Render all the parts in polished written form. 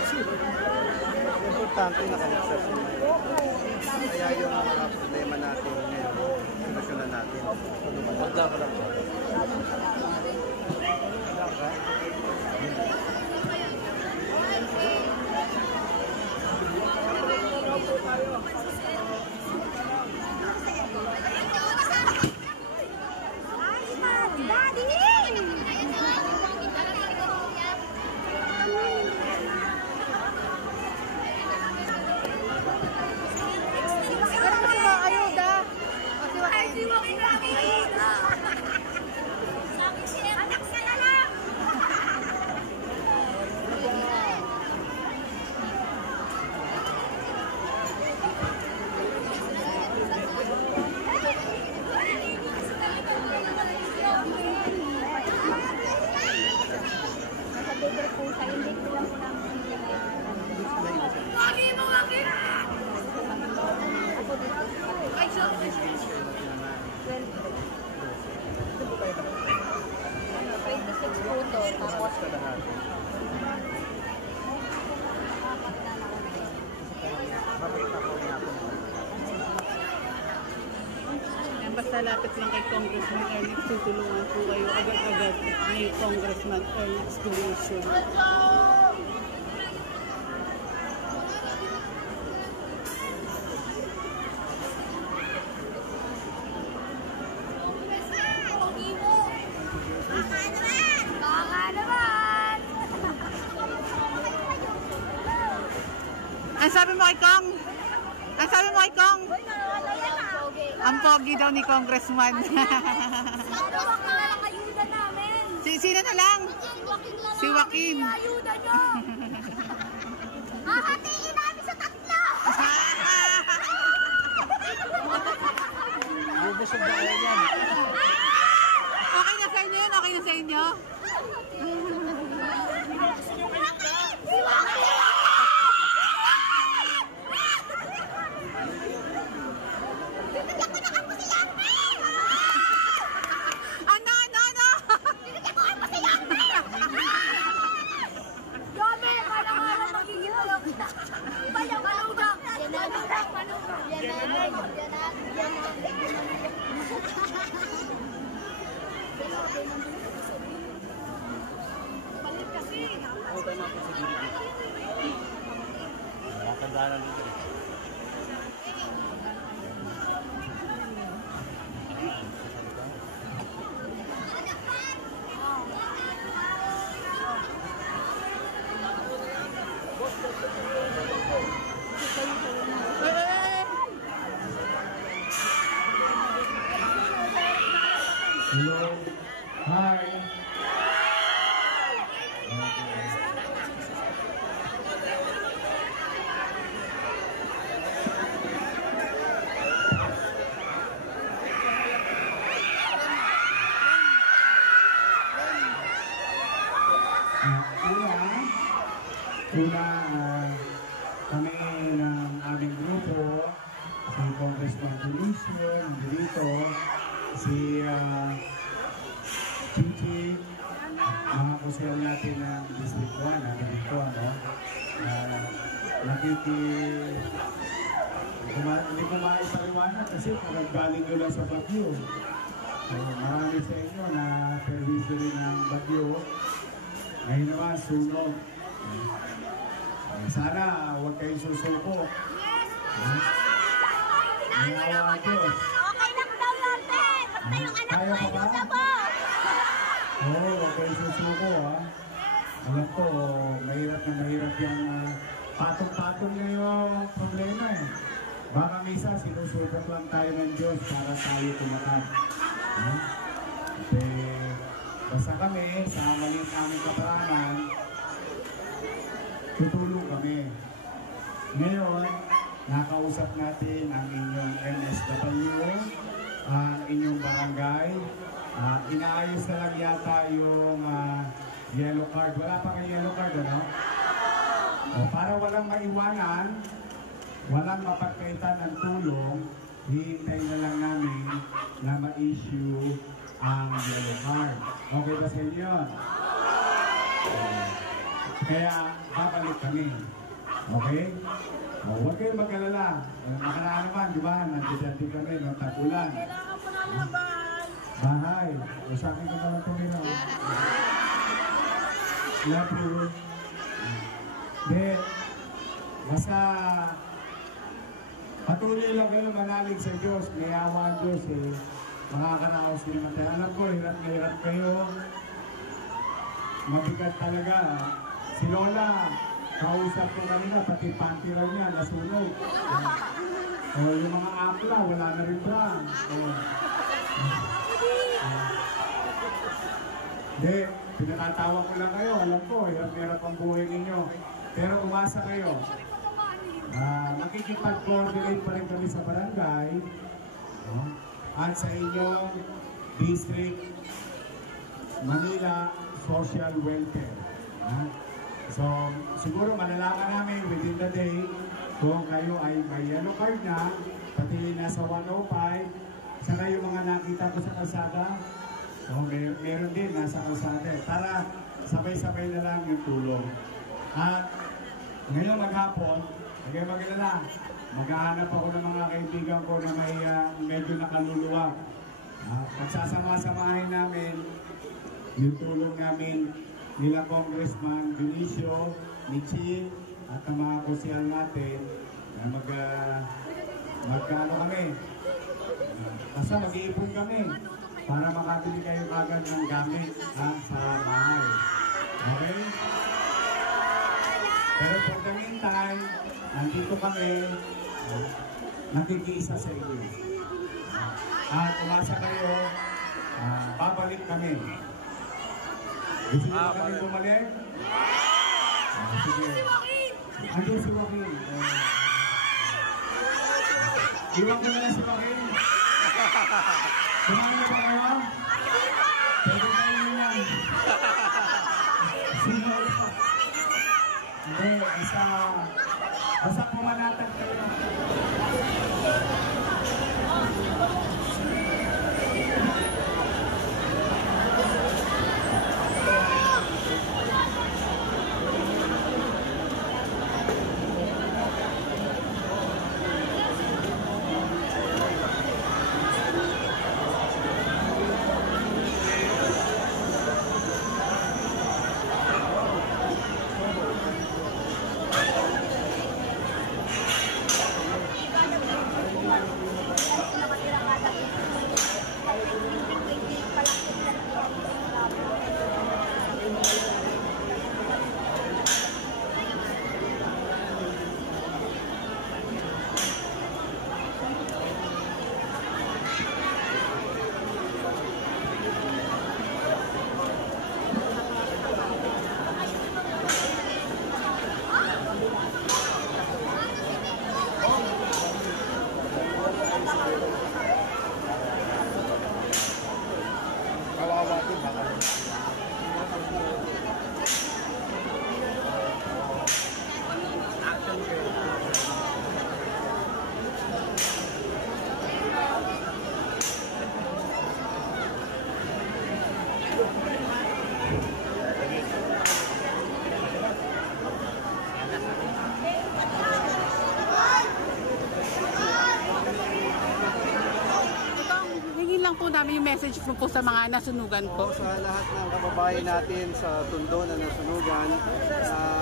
Importante na kaligtas yun. Kaya yung mga problema natin ngayon, solusyonan natin. Magda ka lang ba? Magda ka? Basta lapit lang kay Congressman Ernest, tutulungan po kayo agad-agad ni Congressman Ernest Donation. Ang sabi mo kay Kong? Ang sabi mo kay Kong? Ang pogi daw ni Congressman. Sino na lang? Si Joaquin. Ayuda nyo! Hahatiin namin sa tatlo! Bubusog na yan. Okay na sa inyo yun? Okay na sa inyo? Si Joaquin! Nakakandaan dito. Hello. Hi. Kami ng aming grupo, si Congressman Donation, dito, si Chichi, mga kusel natin ng District 1, dito, hindi ko maipaliwanag kasi naggaling nyo lang sa Bagyo. So, marami sa inyo na servisyo rin ng Bagyo. Ngayon naman, sunog. Sana huwag kayong susuko. Nangawa ko. Okay lang daw yun, Ben! Basta yung anak ko ay ayuda mo! Oo, huwag kayong susuko, ha. Alam ko, mahirap na mahirap yung patong-patong na yung problema, eh. Baka misa, sinusugat lang tayo ng Diyos para tayo tumakas. Kasi, basta kami, sa maliit naming kaparanan, tutulong kami. Ngayon, nakausap natin ang inyong MSW, ang inyong barangay. Inaayos na lang yata yung yellow card. Wala pa kang yellow card, ano? Para walang maiwanan, walang mapagkaitan ng tulong, hihintay na lang namin na ma-issue ang yellow card. Okay ba sa inyo? Kaya babalik kami. Okay? O, huwag kayong mag-alala. Nakaraan naman, di ba? Nandiyan din kami ng tagulan. Kailangan po namin ng bahay. Bahay. O, sabi ko naman ito nila. Love you. Then, basta patuloy lang kayo manalig sa Diyos. May awa ang Diyos eh. Makakaraos din naman tayo. Alam ko, hirap na hirap kayo. Mabigat talaga. Si Lola, kausap ko kanina, pati panty raw niya, nasunog. O yung mga akla, wala na rin ba? Hindi, pinakatawa ko lang kayo. Alam ko, hirap ang buhay ninyo. Pero umasa kayo. Makikipag-coordinate pa rin kami sa barangay at sa inyong district Manila Social Welfare. So, siguro malalaman namin within the day kung kayo ay may yellow card na, pati nasa 105, saka yung mga nakita ko sa kalsada, so, meron din nasa kalsada. Para sabay-sabay na lang yung tulong. At ngayong maghapon, okay, mag-alala, maghahanap ako ng mga kaibigan ko na may medyo nakaluluwa. Pagsasama-samahin namin yung tulong namin nila Congressman Dionisio, Michi, at ang mga kusyal natin na magkano kami. Basta mag-iipon kami para makabili kayo kagad ng gamit sa bahay. Okay? Pero for the meantime, nandito kami, nakikiisa sa inyo. At umasa kayo, babalik kami. Gusto nyo na kami bumalik? Sige. Andun si Joaquin. Iwan ko na lang si Joaquin. Kumain na ba kayo? Pwede tayo nyo yan. Sino? Hindi, basta pumanatag kayo. Yung message mo po sa mga nasunugan po. Sa lahat ng kababayan natin sa Tondo na nasunugan,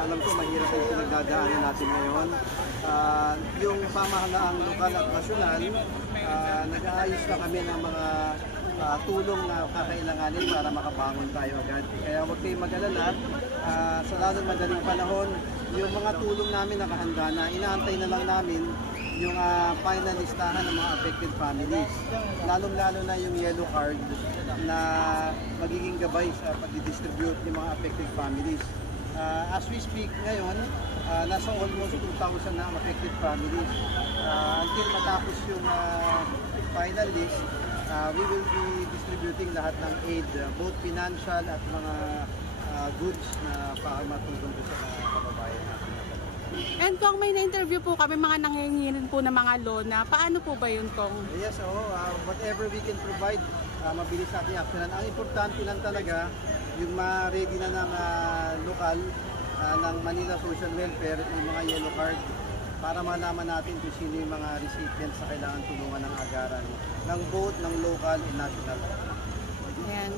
alam ko mahirap yung pinagdadaanan natin ngayon. Yung pamahalaang lokal at nasyonal, nag-aayos na kami ng mga tulong na kakailanganin para makabangon tayo agad. Kaya huwag kayong mag-alala, sa lalong madaling panahon, yung mga tulong namin nakahanda na, inaantay na lang namin yung final listahan ng mga affected families. Lalong-lalo na yung yellow card na magiging gabay sa pag-distribute ng mga affected families. As we speak ngayon, nasa almost 2,000 na affected families. Until matapos yung final list, we will be distributing lahat ng aid, both financial at mga goods na para matulong sa mga kababayan natin. And kung may na-interview po kami, mga nangyayin po ng mga loan na, paano po ba yun kung? Yes, whatever we can provide, mabilis natin action. Ang importante lang talaga, yung ma-ready na ng lokal ng Manila Social Welfare, yung mga yellow card, para malaman natin kung sino yung mga recipients sa kailangan tulungan ng agaran ng both ng local and national. Ayan.